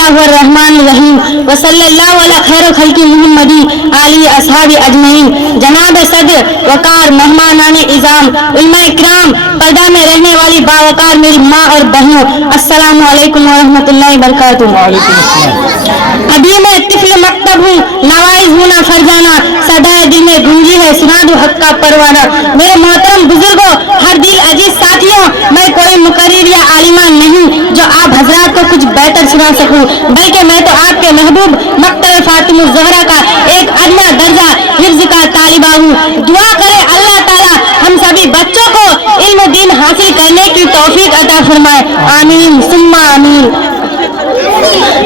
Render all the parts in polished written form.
बिस्मिल्लाहिर्रहमानिर्रहीम व सल्लल्लाहु अला खैर खल्की मुहम्मदी आली अस्हाबी अजमईन। जनाब सदर वकार मेहमानान इज़ाम उलमा इकराम, पर्दा में रहने वाली बावकार मेरी माँ और बहनों, अस्सलामु अलैकुम व रहमतुल्लाहि व बरकातुहू। अभी मैं तिफल मकतब हूँ, नवाइज हूँ ना फरजाना, सदाए दिल में गूंजी है सुना दो हक का परवाना। मेरे मोहतरम बुजुर्गों, हर दिल अजीज साथियों, मैं कोई मुकर्रिर या आलिमा नहीं जो आप हजरात को कुछ बेहतर सुना सकूं, बल्कि मैं तो आपके महबूब मकतब फातिमा ज़हरा का एक अदना दर्जा हिफ्ज़ का तालिबा हूँ। दुआ करे अल्लाह ताला हम सभी बच्चों को इल्म दीन हासिल करने की तौफीक अता फरमाए, आमीन सुम्मा आमीन।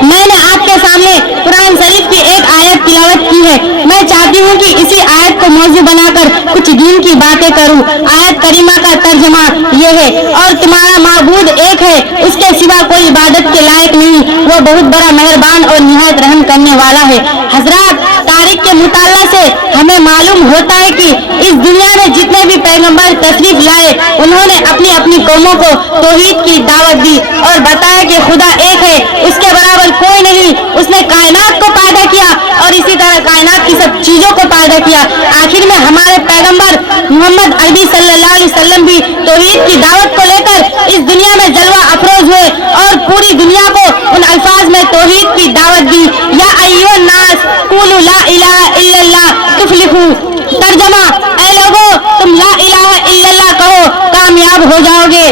मैंने आपके सामने कुरान शरीफ की एक आयत तिलावत की है। मैं चाहती हूँ कि इसी आयत को मौजू बनाकर कुछ दीन की बातें करूँ। आयत करीमा का तर्जमा ये है, और तुम्हारा माबूद एक है, उसके सिवा कोई इबादत के लायक नहीं, वो बहुत बड़ा मेहरबान और निहायत रहम करने वाला है। हजरात, तारीख के मुताला से हमें मालूम होता है कि इस दुनिया में जितने भी पैगंबर तशरीफ लाए, उन्होंने अपनी अपनी कौमों को तौहीद की दावत दी और बताया कि खुदा एक है, उसके बराबर कोई नहीं। उसने कायनात को पैदा किया और इसी तरह कायनात की सब चीजों को पैदा किया। आखिर में हमारे पैगंबर मोहम्मद अरबी सल्लल्लाहु अलैहि वसल्लम भी तौहीद की दावत को लेकर इस दुनिया में जलवा अफरोज हुए और पूरी दुनिया को उन अल्फाज में तौहीद की दावत दी, या अय्युहन नास कुलू ला इलाहा इल्लल्लाह तुफ्लिहू। तर्जमा, ऐ लोगों, तुम ला इलाहा इल्लल्लाह कहो, कामयाब हो जाओगे।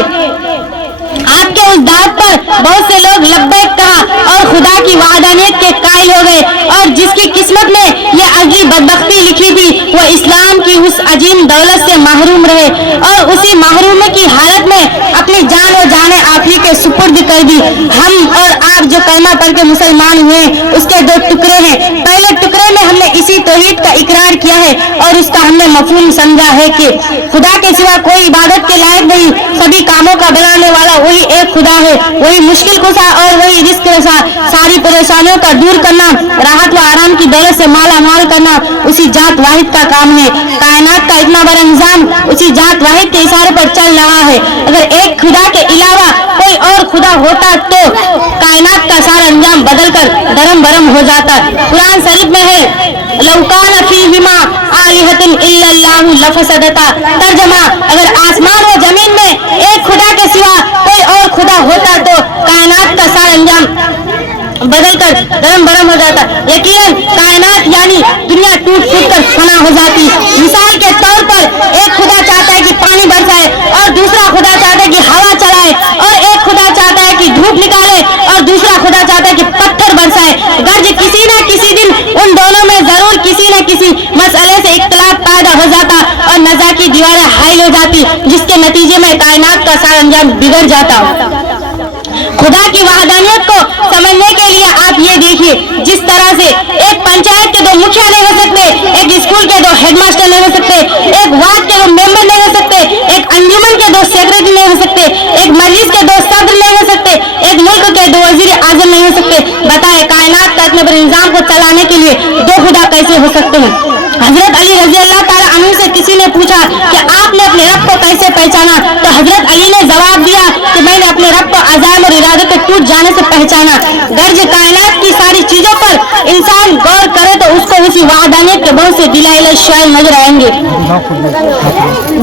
आपके उस दावत पर बहुत से लोग लब्बैक कहा और खुदा की वहदानियत के कायल हो गए, और जिसकी किस्मत में यह अजीब बदबख्ती लिखी थी वो इस्लाम की उस अजीम दौलत से महरूम रहे और उसी महरूमी की हालत में अपनी जान और जाने आखिरी के सुपुर्द कर दी। हम और आप जो कलमा पढ़ के मुसलमान हुए, उसके दो टुकड़े हैं। पहले टुकड़े में हमने इसी तौहीद का इकरार किया है और उसका हमने मफहूम समझा है कि खुदा के सिवा कोई इबादत के लायक नहीं, सभी कामों का बनाने वाला वही एक खुदा है, वही मुश्किल कुशा और वही रिस्क रसा, सारी परेशानियों का दूर करना, राहत व आराम की दौलत से माला माल करना उसी जात वाहिद का काम है। कायनात का इतना बड़ा निजाम उसी जात वाहिद के इशारे पर चल रहा है। अगर एक खुदा के अलावा कोई और खुदा होता तो कायनात का सारा अंजाम बदलकर दरम बरम हो जाता। कुरान शरीफ में है, लौ कान फीहिमा आलिहतुन इल्लल्लाहु लफसदता। तर्जमा, अगर आसमान व जमीन में एक खुदा के सिवा कोई और खुदा होता तो कायनात का सारा अंजाम बदलकर दरम बरम हो जाता। यकीनन कायनात यानी दुनिया टूट फूट कर फना हो जाती। मिसाल के तौर पर एक खुदा चाहता है कि पानी बरसाए और दूसरा खुदा चाहता है कि हवा चलाए, और एक खुदा चाहता है कि धूप निकाले और दूसरा खुदा चाहता है कि पत्थर बरसाए। गर्ज किसी न किसी दिन उन दोनों में जरूर किसी न किसी मसले से इख्तिलाफ पैदा हो जाता और नज़ा की दीवारें हाइल हो जाती, जिसके नतीजे में कायनात का सारा अंजाम बिगड़ जाता। खुदा की वहदानियत को समझने के लिए आप ये देखिए, जिस तरह से एक पंचायत के दो मुखिया नहीं हो सकते, एक स्कूल के दो हेडमास्टर नहीं हो सकते, एक वार्ड के दो मेंबर नहीं हो सकते, एक अंजुमन के दो सेक्रेटरी नहीं हो सकते, एक मजलिस के दो सदर नहीं हो सकते, एक मुल्क के दो वजीर आजम नहीं हो सकते। बताए कायनात का इतने बड़े निजाम को चलाने के लिए दो खुदा कैसे हो सकते हैं। हजरत अली रजी अल्लाह ताला अन्हु से किसी ने पूछा कि आपने अपने रब को कैसे पहचाना, तो हजरत अली ने जवाब दिया कि मैंने अपने रब को अज़ाम और इरादे के टूट जाने से पहचाना। गर्ज कायनात की सारी चीजों पर इंसान गौर करे तो उसको उसी वहदानियत के बहुत से दिलाइल शायल नजर आएंगे।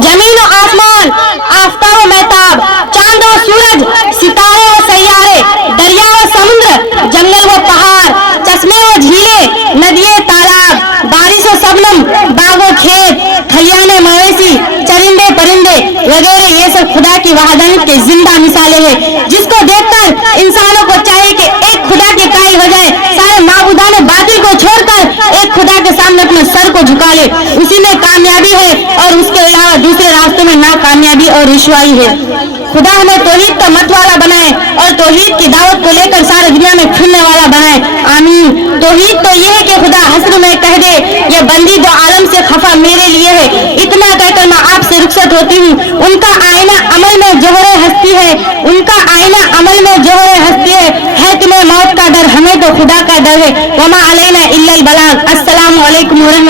जमीन और आसमान, आफताब और महताब, चांद और सूरज, सितारे और सैयारे, दरिया और समुद्र, जंगल व पहाड़, चश्मे और झीलें, नदियां तालाब, बारिश और सबनम, बाग और खेत, खलियाने मवेशी, चरिंदे परिंदे वगैरह, ये सब खुदा की वहदानियत के जिंदा मिसालें हैं, जिसको देखकर इंसानों को चाहिए कि एक खुदा के कायल हो जाए, सारे माबूदाने बातिल को छोड़कर एक खुदा के सामने अपने सर को झुका ले। उसी में कामयाबी है और उसके अलावा दूसरे रास्तों में नाकामयाबी और रुसवाई है। खुदा हमें तौहीद का मत वाला बनाए और तौहीद की दावत को लेकर सारी दुनिया में फिरने वाला बनाए, आमीन। तौहीद तो यह है कि खुदा हस्र में कह दे, ये बंदी जो आलम से खफा मेरे लिए है। इतना कहकर मैं आपसे रुखसत होती हूँ। उनका आईना अमल में जोहरे हस्ती है, उनका आईना अमल में जोहरे हस्ती है तुम्हें मौत का डर, हमें तो खुदा का डर है। वमा अलैना इल्लल बलाग। अस्सलामु अलैकुम व रहमतुल्लाह।